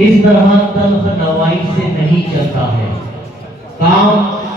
इस तरह तल्ख नवाई से नहीं चलता है, काम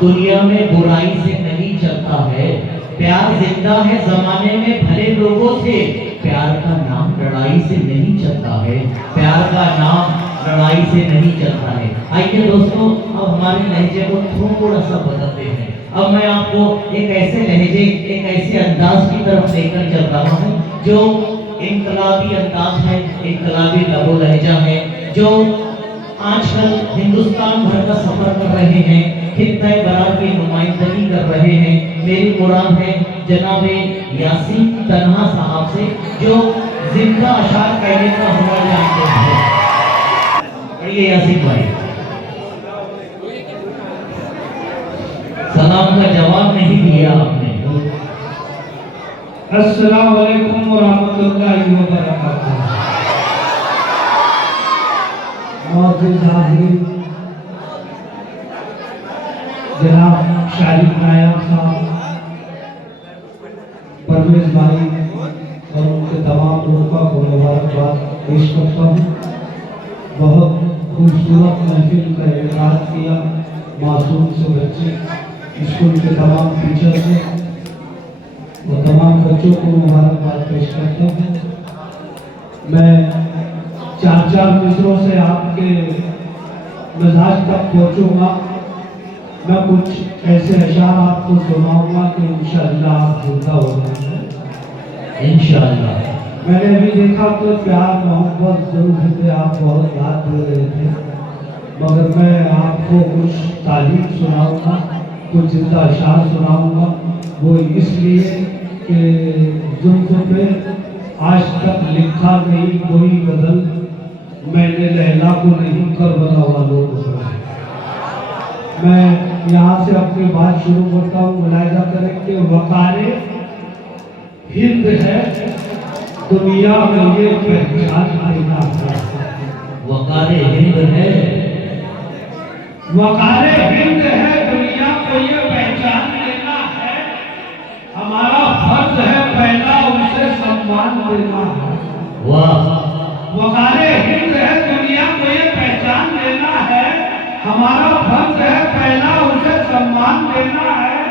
दुनिया में बुराई से नहीं चलता है। प्यार जिंदा है जमाने में भले लोगों से, प्यार का नाम लड़ाई से नहीं चलता है, प्यार का नाम लड़ाई से नहीं चलता है। आइए दोस्तों, अब हमारे लहजे को थोड़ा सा बदलते हैं। अब मैं आपको एक ऐसे लहजे, एक ऐसे अंदाज की तरफ लेकर चल रहा हूँ जो इनकलाबी अंदाज है, इनकलाबी लबो लहजा है, जो आजकल हिंदुस्तान भर का सफर कर रहे हैं, खित्ता बरार की नुमाइंदगी कर रहे हैं। मेरी मुराद है जनाबे यासीन तन्हा साहब से, जो जिंदा अशार कहने का हुनर जानते हैं। ये यासीन भाई, सलाम का जवाब नहीं दिया आपने। अस्सलाम वालेकुम व रहमतुल्लाहि व बरकातुहू। मौजूद हाज़िरीन, जनाब शारिक नायब साहब, परवेज भाई और उनके तमाम लोगों को मुबारकबाद पेश करता हूँ। बहुत खूबसूरत महफिल का इनेकाद किया मासूम से बच्चे, स्कूल के तमाम टीचर से और तमाम बच्चों को मुबारकबाद पेश करता हूँ। मैं चार मिसरों से आपके मिजाज तक पहुँचूँगा। मैं कुछ ऐसे अशार आपको सुनाऊंगा कि इंशाअल्लाह आप जिंदा हो जाएंगे इंशाअल्लाह। मैंने भी देखा तो प्यार मोहब्बत जरूर थे, आप बहुत याद दे रहे थे, मगर मैं आपको कुछ तालीम सुनाऊंगा, कुछ जिंदा अशार सुनाऊंगा। वो इसलिए कि जुल्फ़ पे आज तक लिखा नहीं कोई गज़ल, मैंने लैला को नहीं करबला वालों को। मैं यहाँ से अपनी बात शुरू करता हूँ। मुलाहिज़ा करें कि वक़ारे हिंद है दुनिया में ये पहचान देना है। वक़ारे हिंद है, वक़ारे हिंद है दुनिया को ये पहचान देना है। हमारा फर्ज है पहला उसे सम्मान देना है। वाह। वक़ारे हिंद है दुनिया को ये पहचान देना है। हमारा फर्ज है पहला उसे सम्मान देना है।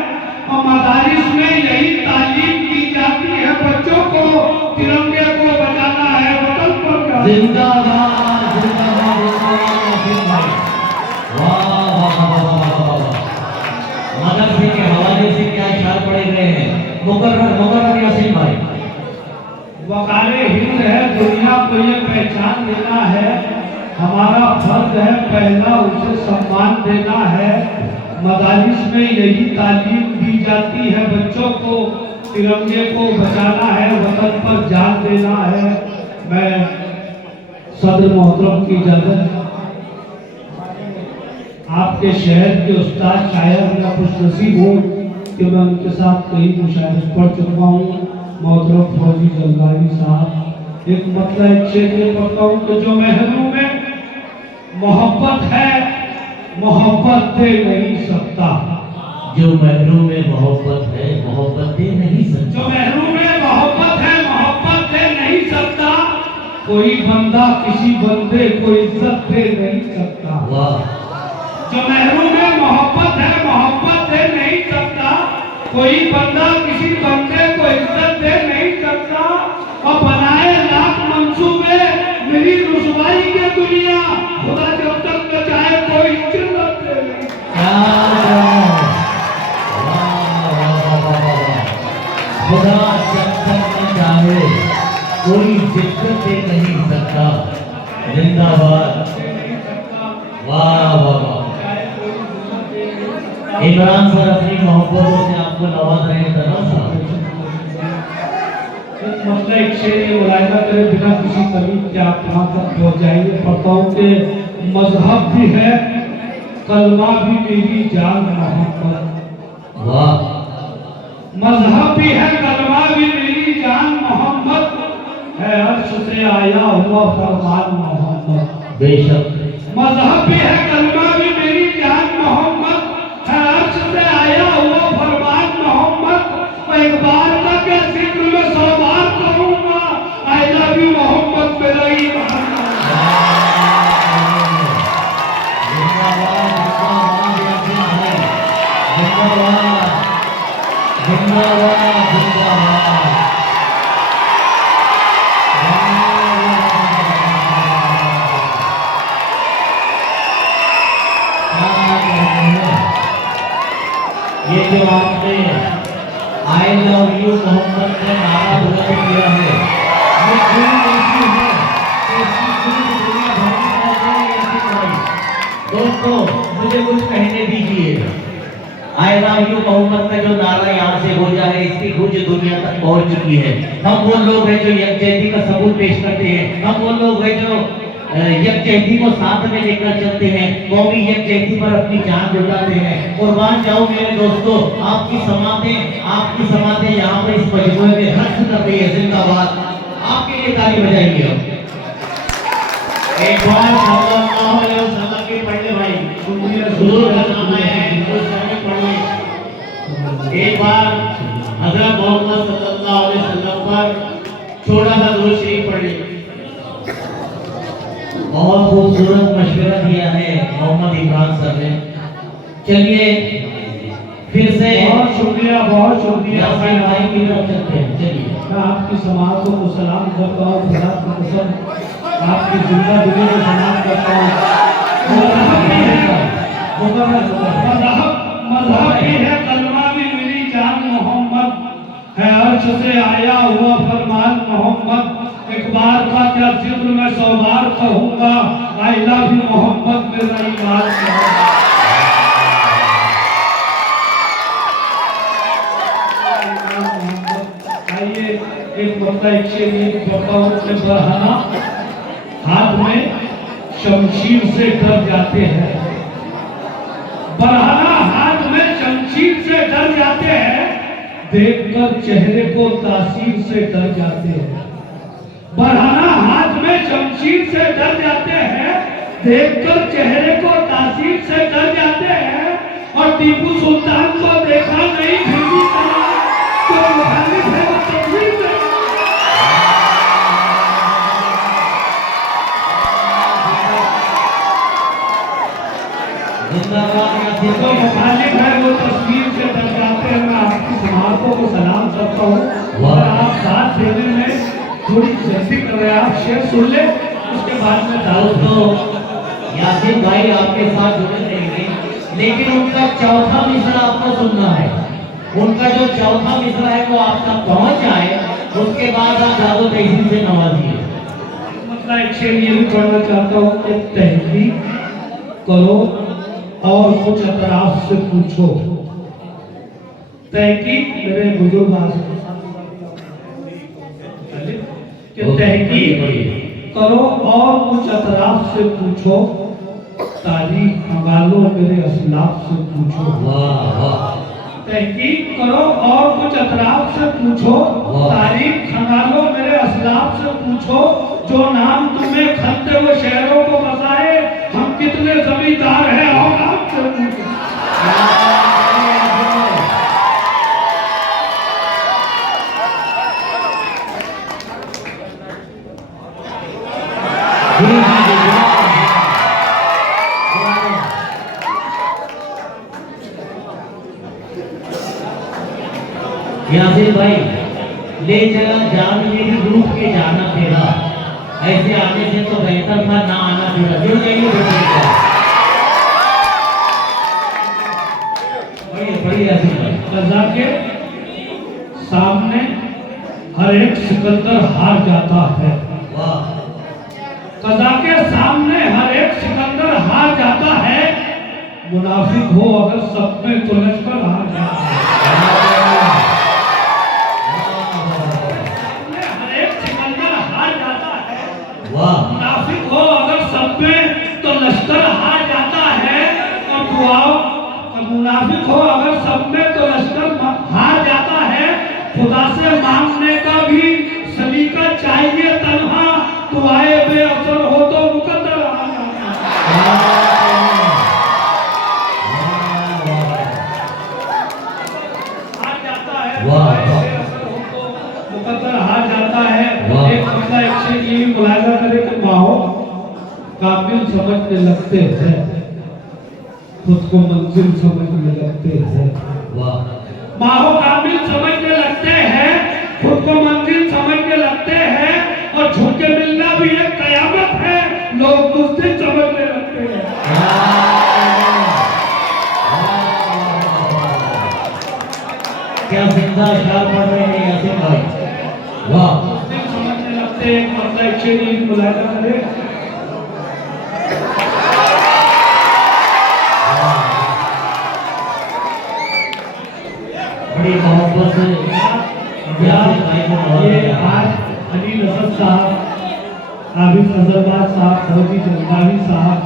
और मदारिस में यही तालीम दी जाती है बच्चों को, तिरंगे को बचाना है, वतन पर जिंदाबाद जिंदाबाद। मदरसे के हवाले से क्या इशार पड़े गए हैं, मुकर्रर यासीन भाई। वक़ारे हिंद है दुनिया को ये पहचान देना है। हमारा फर्ज है पहला उसे सम्मान देना है। मदारिस में यही तालीम दी जाती है बच्चों को, तिरंगे को बचाना है, वतन पर जान देना है। मैं सदर मोहतरम की इजाज़त, आपके शहर के उस्ताद शायर या खुशनसीब हो कि मैं उनके साथ कई मुशायरे पढ़ चुका हूँ। मोहतरम फौजी जलगावी साहब एक मतलब एक शेर ये पढ़ता हूँ कि जो महरों में मोहब्बत है मोहब्बत दे नहीं सकता। जो महरों में मोहब्बत है मोहब्बत दे नहीं सकता। जो महरों में मोहब्बत है मोहब्बत दे नहीं सकता। कोई बंदा किसी बंदे को इज्जत दे नहीं सकता। वाह। जो महरों में मोहब्बत है मोहब्बत दे नहीं सकता। कोई बंदा किसी बंदे को इज्जत दे नहीं सकता। और बनाए लाख मंसूबे मेरी रुसवाई के दुनिया, खुदा जब तक बचाए कोई इज्जत दे नहीं। खुदा जब तक न चाहे कोई इज्जत दे नहीं सकता। जिंदाबाद। वाह वाह वाह। इमरान सर अपनी मोहब्बतों से आपको नवाज रहे हैं। मतलब एक शेर ये मुलाहिज़ा करें बिना किसी तमीज़ के आप यहाँ तक पहुँच जाएंगे। पढ़ता हूँ कि मजहब भी है कलमा भी मेरी जान मोहब्बत। वाह। मजहब भी है कलमा भी मेरी जान मोहब्बत है, अर्श से आया हुआ फरमान मोहब्बत। बेशक। मजहब भी है कलमा भी मेरी जान मोहब्बत है, अर्श से आया हुआ फरमान मोहब्बत। और एक बार का क्या जिक्र में 100 बार कहूँगा, आई लव यू मोहम्मद मेरा ईमान। जो आपने आई लव यू मोहम्मद का नारा बुलंद किया है, ये खून ऐसी है कि इसकी पूरी दुनिया भर में ऐसी नहीं। दोस्तों मुझे कुछ कहने दीजिए। आई लव यू मोहम्मद का जो नारा यहाँ से हो जाए, इसकी गूंज दुनिया तक पहुंच चुकी है। हम वो लोग हैं जो यकजहती का सबूत पेश करते हैं, हम वो लोग हैं जो यकजहती को साथ में लेकर चलते हैं, कौमी यकजहती पर अपनी जान लुटाते हैं। कुर्बान जाऊं मेरे दोस्तों, आपकी समातें यहाँ पर इस मजमूए में हर्ष कर रही है। जिंदाबाद, आपके लिए ताली बजाएंगे हम। एक बार सल्लल्लाहु अलैहि वसल्लम के पढ़ने भाई हुजूर का नाम है, उस समय पढ़िए। एक बार हज़रत मोहम्मद सल्लल्लाहु अलैहि वसल्लम पर छोटा सा दुरूद शरीफ पढ़िए। बहुत खूबसूरत मशवरा दिया है मोहम्मद इमरान सर ने। चलिए फिर से बहुत शुक्रिया यासीन भाई की तरफ चलते हैं। चलिए मैं आपकी समातों को सलाम करता हूँ, खुदा की कसम आपकी जिंदा दिली को सलाम करता हूँ। मज़हब भी है, कलमा भी मिली जान मोहम्मद है, अर्श से आया हुआ फरमान मोहम्मद। एक बार का क्या जिक्र मैं 100 बार कहूँगा, आई लव यू मोहम्मद मेरा ईमान है। आइए एक बंदा एक शेर ये कहता हूँ कि बरहाना हाथ में शमशीर से डर जाते हैं, बरहाना हाथ में शमशीर से डर जाते हैं, देखकर चेहरे को तासीर से डर जाते हैं। बरहाना हाथ में शमशीर से डर जाते हैं, देखकर चेहरे को तासीर से डर जाते हैं। और टीपू सुल्तान को देखा नहीं फिर भी कहा तो मुखालिफ है वो तकलीफ है। तो मुखालिफ है वो तस्वीर से डर जाते हैं। मैं आपकी समातों को सलाम करता हूँ और आप साथ देने में थोड़ी जल्दी कर रहे हैं। आप शेर सुन ले, उसके बाद में दोस्तों यासीन भाई आपके साथ जुड़े रहेंगे, लेकिन उनका चौथा मिसरा आपको सुनना है। उनका जो चौथा मिसरा है वो आप तक पहुंच जाए, उसके बाद आप जादू तहसील से नवाजिए। मतलब एक शेर ये भी पढ़ना चाहता हूँ कि तहकीक करो और कुछ अतराफ से पूछो। तहकीक मेरे बुजुर्ग कि तहकीक करो और कुछ अतराफ से पूछो, तारीख मंगालो मेरे असलाफ से पूछो। वाह वाह। तहकीक करो और कुछ अतराफ से पूछो, तारीख खंगालो मेरे असलाफ से पूछो। जो नाम तुम्हें खलते हुए शहरों को बसाए, हम कितने जमींदार हैं और आपसे पूछो। यासीन भाई ले चला जान मेरी डूब के जाना तेरा, ऐसे आने से तो बेहतर था ना आना तेरा। जुड़ जाइए बड़ी यासीन भाई। कज़ा के सामने हर एक सिकंदर हार जाता है। वाह। कज़ा के सामने हर एक सिकंदर हार जाता है, मुनाफिक हो अगर सब में तो लश्कर हार जाता है। मुनाफिक हो अगर सब में तो लश्कर हार जाता है। और दुआओं मुनाफिक हो अगर सब में तो लश्कर हार जाता है। खुदा से मांगने का भी सलीका चाहिए तन्हा, दुआए बेअसर हो तो मुकद्दर आ जाता है। मुकद्दर हार जाता है। एक बंदा एक शेर ये भी मुलाहिजा करे कि माहो काबिल समझने लगते हैं, खुद को मंजिल समझने लगते हैं। माहो काबिल समझने लगते हैं, खुद को मंजिल समझने लगते हैं। और झुके मिलना भी एक कयामत है, लोग बुज़दिल समझने लगते हैं। जिंदा अशआर पढ़ रहे हैं यासीन भाई, वाह। समझने लगते हैं मतलब शेर मुलायदा करे। बड़ी मोहब्बत से यासीन भाई को बहुत ये आज अली नसर साहब, आबिद अजहरबाज साहब, फौजी जंदावी साहब,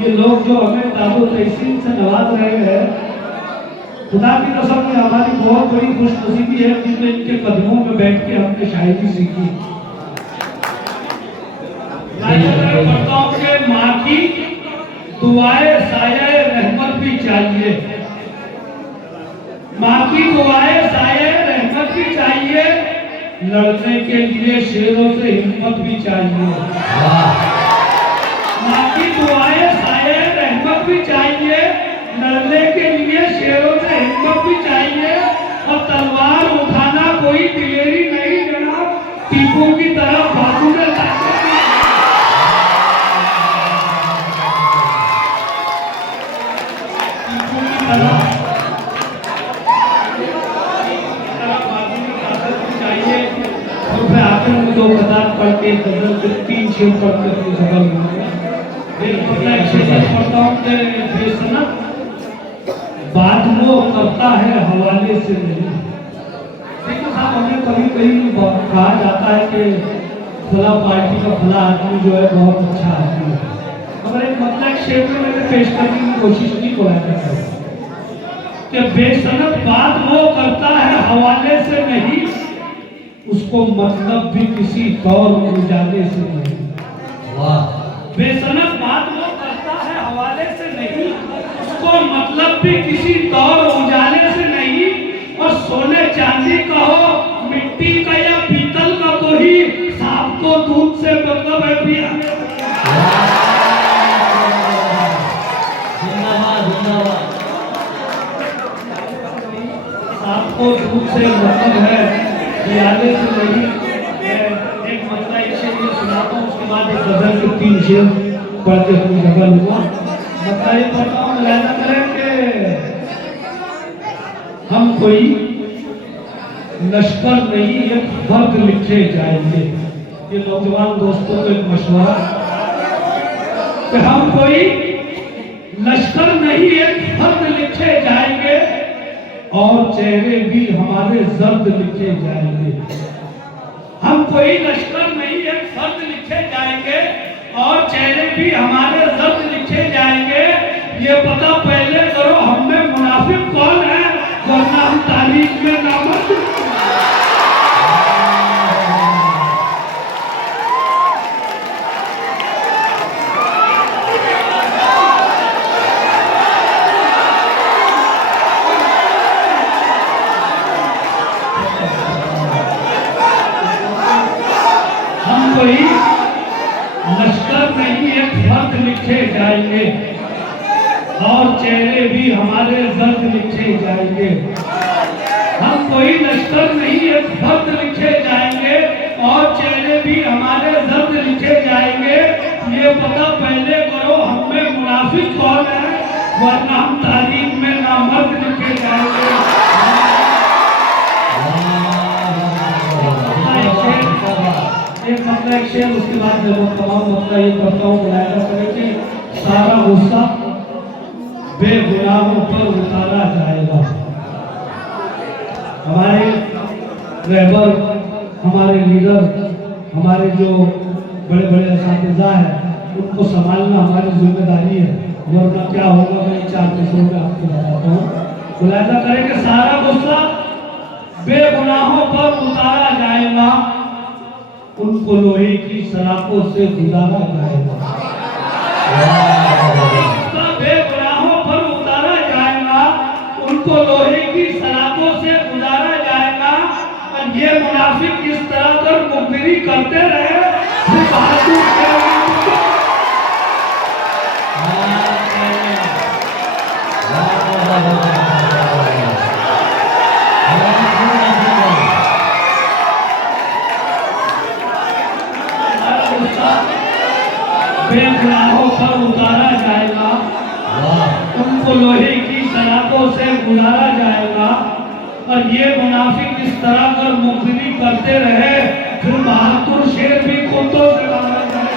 ये लोग जो हमें दादो तहसीन से नवाज रहे हैं, खुदा की कसम में हमारी बहुत बड़ी खुशनसीबी है जिसमें इनके कदमों में बैठ के हमने शायरी सीखी। पढ़ता हूँ कि माँ की दुआएं साये रहमत भी चाहिए, माँ की दुआएं साये रहमत भी चाहिए, लड़ने के लिए शेरों से हिम्मत भी चाहिए। माँ की दुआएं साये रहमत भी चाहिए, लड़ने के लिए शेरों से हिम्मत भी चाहिए, और तलवार उठाना कोई दिलेरी नहीं जनाब, टीपू की तरह बाजू में ताकत भी। टीपू की तरह बाजू में ताकत भी चाहिए। और फिर आखिर में दो कतार पढ़ के गजल के 3 शेर पढ़ के अपनी जगह लूंगा। फिर एक शेर पढ़ता हूँ कि बेसनत बात वो करता है हवाले से नहीं। देखो साहब, हमें कभी कहीं कहा जाता है कि फला पार्टी का फला आदमी जो है बहुत अच्छा आदमी है, मगर एक मतलब शेर में मैंने पेश करने की कोशिश की कि बेसनत बात वो करता है हवाले से नहीं, उसको मतलब भी किसी तौर उजाले से नहीं। वाह। बेसनत बात वो करता है हवाले से नहीं, उसको मतलब भी किसी तौर उजाले से नहीं, और सोने चांदी का हो मिट्टी का या पीतल का तो ही सांप को दूध से मतलब है पिया। जिंदाबाद जिंदाबाद। सांप को दूध से मतलब है पियाले से नहीं। एक मतलब एक शेर ये सुनाता हूँ, उसके बाद एक गजल के 3 शेर पढ़ के अपनी जगह लूंगा। मतलब ये पढ़ता हूँ, मुलायदा करें कि हम कोई लश्कर नहीं एक फर्द लिखे जाएंगे। ये नौजवान दोस्तों को एक मशवरा कि हम कोई लश्कर नहीं एक फर्द लिखे जाएंगे, और चेहरे भी हमारे जर्द लिखे जाएंगे। हम कोई लश्कर नहीं एक फर्द लिखे जाएंगे, और चेहरे भी हमारे जर्द लिखे जाएंगे। ये पता पहले करो हम में मुनाफिक कौन है, वरना हम तारीख में नामर्द। हम कोई लश्कर नहीं एक फर्द लिखे जाएंगे, और चेहरे भी हमारे जर्द लिखे जाएंगे। हम कोई लश्कर नहीं एक फर्द लिखे जाएंगे, और चेहरे भी हमारे जर्द लिखे जाएंगे। ये पता पहले करो हम में मुनाफिक कौन है, वरना हम तारीख में नामर्द लिखे जाएंगे। एक मतलब एक शेर, उसके बाद जब मैं तमाम मतलब ये करता हूँ, मुलायदा करें कि सारा गुस्सा बेगुनाहों पर उतारा जाएगा। हमारे रहबर, हमारे लीडर, हमारे जो बड़े बड़े असातिज़ा हैं, उनको संभालना हमारी जिम्मेदारी है, वरना क्या होगा मैं 4 मिसरों में आपको बताता हूँ। मुलायदा करें कि सारा गुस्सा बेगुनाहों पर उतारा जाएगा, उनको लोहे की सलाखों से गुजारा जाएगा। बेगुनाहों पर उतारा जाएगा, उनको लोहे की सलाखों से गुजारा जाएगा। और ये मुनाफिक इस तरह कर मुखबिरी करते रहे, बेगुनाहों पर उतारा जाएगा, उनको लोहे की सलाखों से गुजारा जाएगा। और ये मुनाफिक इस तरह कर मुखबिरी करते रहे, फिर बहादुर शेर भी कुत्तों से मारा जाए,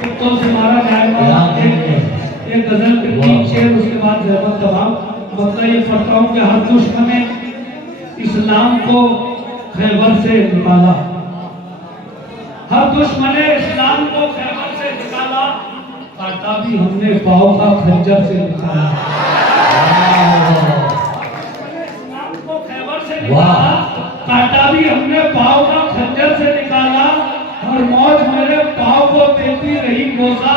कुत्तों से मारा जाएगा। एक गजल के 3 शेर, उसके बाद जहमत तमाम। मतलब ये पढ़ता हूँ कि हर दुश्मन ने इस्लाम को खैबर से निकाला, हर दुश्मन ने इस्लाम को खैबर से निकाला, काटा भी हमने पाँव का खंजर से निकाला। इस्लाम को खैबर से निकाला, काटा भी हमने पाँव का खंजर से निकाला, और मौज मेरे पाँव को देती रही गोसा,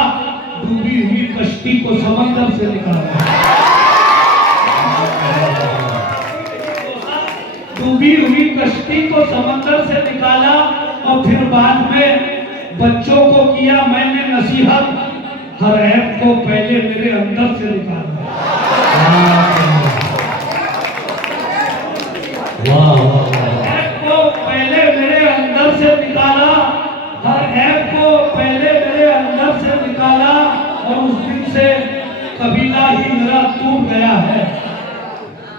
डूबी हुई कश्ती को समंदर से निकाला। डूबी हुई कश्ती को समंदर से निकाला, और फिर बाद में बच्चों को किया मैंने नसीहत, हर ऐप को पहले मेरे अंदर से निकाला। ऐप को पहले मेरे अंदर से निकाला, हर ऐप को पहले मेरे अंदर से निकाला, और उस दिन से कबीला ही मेरा टूट गया है,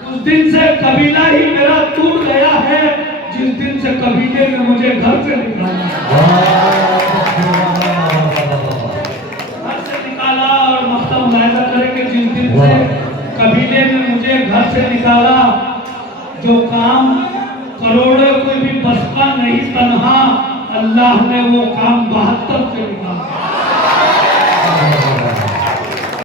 उस दिन से कबीला ही मेरा टूट गया है, जिस दिन से कबीले ने मुझे घर से निकाला, घर से निकाला। और मख्तम वायदा करेंगे, जिस दिन से कबीले ने मुझे घर से निकाला, जो काम करोड़ों कोई भी बस का नहीं तन्हा, अल्लाह ने वो